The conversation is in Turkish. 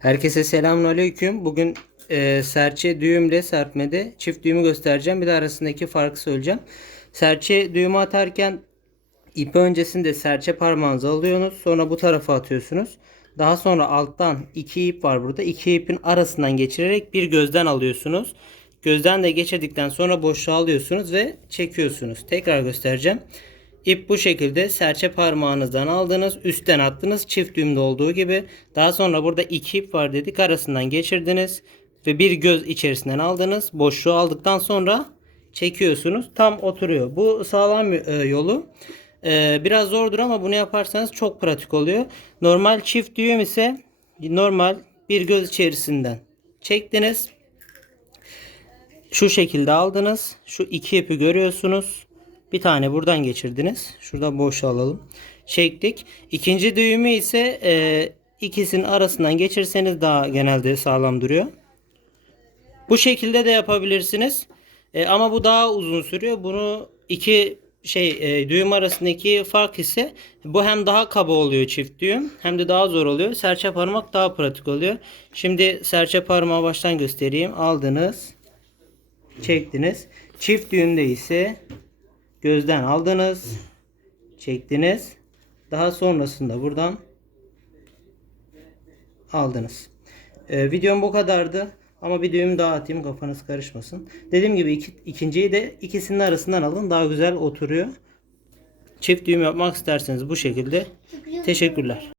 Herkese selamun aleyküm. Bugün e, serçe düğümle serpmede çift düğümü göstereceğim. Bir de arasındaki farkı söyleyeceğim. Serçe düğümü atarken ipi öncesinde serçe parmağınızı alıyorsunuz. Sonra bu tarafa atıyorsunuz. Daha sonra alttan iki ip var burada. İki ipin arasından geçirerek bir gözden alıyorsunuz. Gözden de geçirdikten sonra boşluğa alıyorsunuz ve çekiyorsunuz. Tekrar göstereceğim. İp bu şekilde serçe parmağınızdan aldınız. Üstten attınız. Çift düğümde olduğu gibi. Daha sonra burada iki ip var dedik. Arasından geçirdiniz. Ve bir göz içerisinden aldınız. Boşluğu aldıktan sonra çekiyorsunuz. Tam oturuyor. Bu sağlam e, yolu. E, biraz zordur ama bunu yaparsanız çok pratik oluyor. Normal çift düğüm ise normal bir göz içerisinden çektiniz. Şu şekilde aldınız. Şu iki ipi görüyorsunuz. Bir tane buradan geçirdiniz. Şurada boş alalım. Çektik. İkinci düğümü ise e, ikisinin arasından geçirseniz daha genelde sağlam duruyor. Bu şekilde de yapabilirsiniz. E, ama bu daha uzun sürüyor. Bunu iki şey e, düğüm arasındaki fark ise bu hem daha kaba oluyor çift düğüm hem de daha zor oluyor. Serçe parmak daha pratik oluyor. Şimdi serçe parmağı baştan göstereyim. Aldınız. Çektiniz. Çift düğümde ise gözden aldınız. Çektiniz. Daha sonrasında buradan aldınız. Ee, videom bu kadardı. Ama bir düğüm daha atayım kafanız karışmasın. Dediğim gibi iki, ikinciyi de ikisinin arasından alın. Daha güzel oturuyor. Çift düğüm yapmak isterseniz bu şekilde. Teşekkürler.